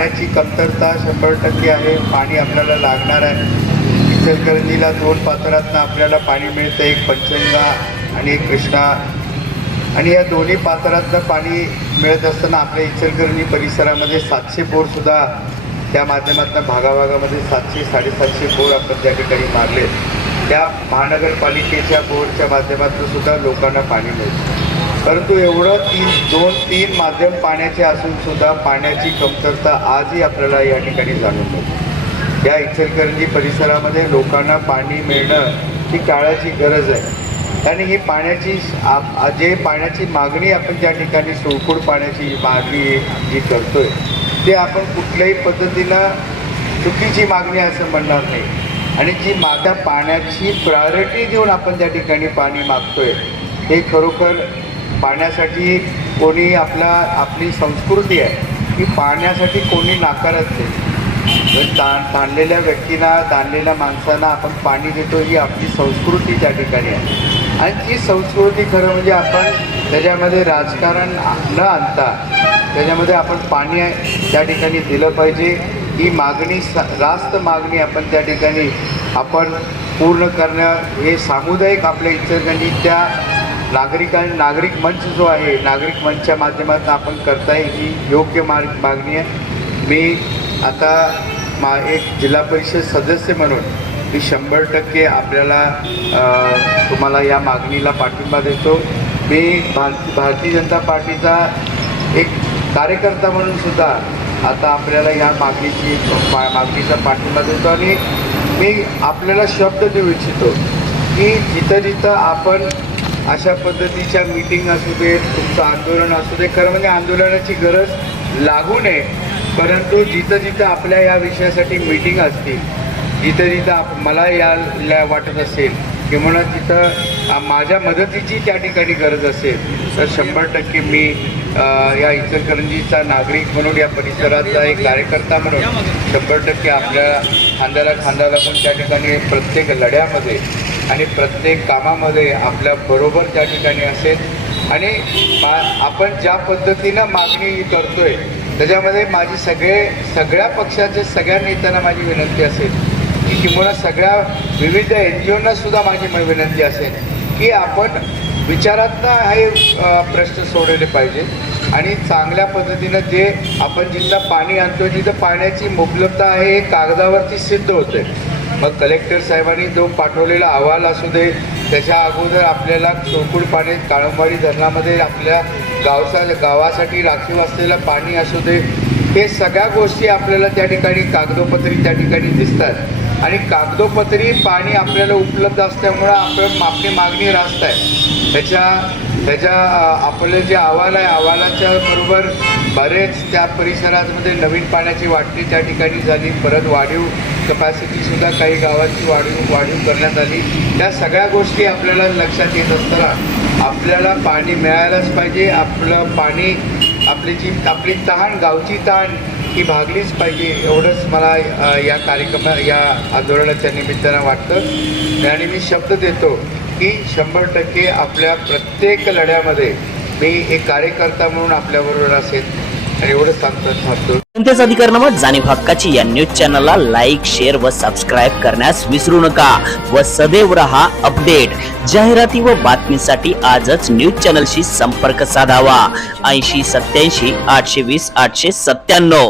पाण्याची कमतरता शंभर टक्के आहे पाणी आपल्याला लागणार आहे. इचलकरंजीला दोन पात्रातनं आपल्याला पाणी मिळतं एक पंचगंगा आणि एक कृष्णा. आणि या दोन्ही पात्रातनं पाणी मिळत असताना आपल्या इचलकरंजी परिसरामध्ये सातशे बोरसुद्धा त्या माध्यमातून भागाभागामध्ये सातशे साडेसातशे बोर आपण त्या ठिकाणी मारले त्या महानगरपालिकेच्या बोरच्या माध्यमातून सुद्धा लोकांना पाणी मिळतं. परंतु एवढं तीन दोन तीन माध्यम पाण्याचे असून सुद्धा पाण्याची कमतरता आजही आपल्याला या ठिकाणी जाणून या इचलकरंजी परिसरामध्ये लोकांना पाणी मिळणं ही काळाची गरज आहे. आणि ही पाण्याची आप जे पाण्याची मागणी आपण ज्या ठिकाणी सोडखोड पाण्याची मागणी जी करतोय ते आपण कुठल्याही पद्धतीनं चुकीची मागणी असं म्हणणार नाही. आणि जी माझ्या पाण्याची प्रायोरिटी देऊन आपण त्या ठिकाणी पाणी मागतोय हे खरोखर पाण्यासाठी कोणी आपला आपली संस्कृती आहे की पाण्यासाठी कोणी नाकारत नाही. म्हणजे तर ताण ताणलेल्या व्यक्तींना ताणलेल्या माणसांना आपण पाणी देतो ही आपली संस्कृती त्या ठिकाणी आहे. आणि ती संस्कृती खरं म्हणजे आपण त्याच्यामध्ये राजकारण न आणता त्याच्यामध्ये आपण पाणी त्या ठिकाणी दिलं पाहिजे. ही मागणी रास्त मागणी आपण त्या ठिकाणी आपण पूर्ण करणं हे सामुदायिक आपल्या इचलकरंजीच्या नागरिकां नागरिक मंच जो आहे नागरिक मंचच्या माध्यमातून आपण करताय ही योग्य मार्ग मागणी आहे. मी आता मा एक जिल्हा परिषद सदस्य म्हणून मी शंभर टक्के आपल्याला तुम्हाला या मागणीला पाठिंबा देतो. मी भार भारतीय जनता पार्टीचा एक कार्यकर्ता म्हणून सुद्धा आता आपल्याला या मागणीची मा मागणीचा पाठिंबा देतो आणि मी आपल्याला शब्द देऊ इच्छितो की जिथं जिथं आपण अशा पद्धतीच्या मीटिंग असू देत तुमचं आंदोलन असू दे खरं म्हणजे आंदोलनाची गरज लागू नये. परंतु जिथं जिथं आपल्या या विषयासाठी मीटिंग असतील जिथं जिथं आप मला या वाटत असेल किंवा तिथं माझ्या मदतीची त्या ठिकाणी गरज असेल तर शंभर टक्के मी या इचलकरंजीचा नागरिक म्हणून या परिसराचा एक कार्यकर्ता म्हणून शंभर टक्के आपल्या खांद्याला खांदा लागून त्या ठिकाणी प्रत्येक लढ्यामध्ये आणि प्रत्येक कामामध्ये आपल्या बरोबर त्या ठिकाणी असेल आणि मा आपण ज्या पद्धतीनं मागणी करतोय त्याच्यामध्ये माझी सगळे सगळ्या पक्षाचे सगळ्या नेत्यांना माझी विनंती असेल की किंवा सगळ्या विविध एन जी ओना सुद्धा माझी विनंती असेल की आपण विचारातनं हे प्रश्न सोडवले पाहिजे आणि चांगल्या पद्धतीनं जे आपण जिथं पाणी आणतो जिथं पाण्याची उपलब्धता आहे हे कागदावरती सिद्ध होते मग कलेक्टर साहेबांनी जो पाठवलेला अहवाल असू दे त्याच्या अगोदर आपल्याला चोकूड पाणी काळंबारी धरणामध्ये आपल्या गावचा गावासाठी राखीव असलेलं पाणी असू दे हे सगळ्या गोष्टी आपल्याला त्या ठिकाणी कागदोपत्री त्या ठिकाणी दिसतात. आणि कागदोपत्री पाणी आपल्याला उपलब्ध असल्यामुळं आपण आपली मागणी रास्त आहे. त्याच्या त्याच्या आपलं जे अहवाल आहे अहवालाच्या बरोबर बरेच त्या परिसरामध्ये नवीन पाण्याची वाटणी त्या ठिकाणी झाली. परत वाढीव कपॅसिटीसुद्धा काही गावांची वाढीव वाढीव करण्यात आली. त्या सगळ्या गोष्टी आपल्याला लक्षात येत असताना आपल्याला पाणी मिळायलाच पाहिजे. आपलं पाणी आपली जी आपली तहान गावची तहान ही भागलीच पाहिजे. एवढंच मला या कार्यक्रमा या आंदोलनाच्या निमित्तानं वाटतं. आणि मी शब्द देतो की शंभर टक्के आपल्या प्रत्येक लढ्यामध्ये मी एक कार्यकर्ता म्हणून आपल्याबरोबर असेल आणि एवढंच जनतेचा अधिकारनामा जाणीव हक्काची या न्यूज चॅनलला लाईक शेअर व सबस्क्राईब करण्यास विसरू नका. व सदैव रहा अपडेट जाहिराती व बातमीसाठी आजच न्यूज चॅनलशी संपर्क साधावा. ऐंशी सत्याऐंशी आठशे वीस आठशे सत्त्याण्णव.